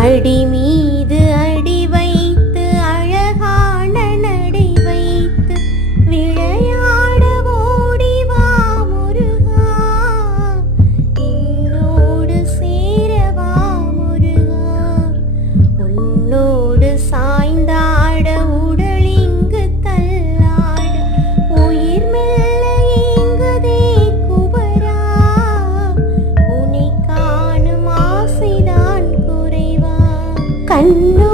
அடி மீது அடி வைத்து அழகான நடை வைத்து விளையாட ஓடிவா முருகா, என்னோடு சேரவா முருகா. உன்னோடு சாய்ந்தாட உடல் இங்கு தள்ளாட உயிர் மெல்ல ஏங்குதே குமரா, உன்னை காணும் ஆசைதான் குறைவா. கண்ணோ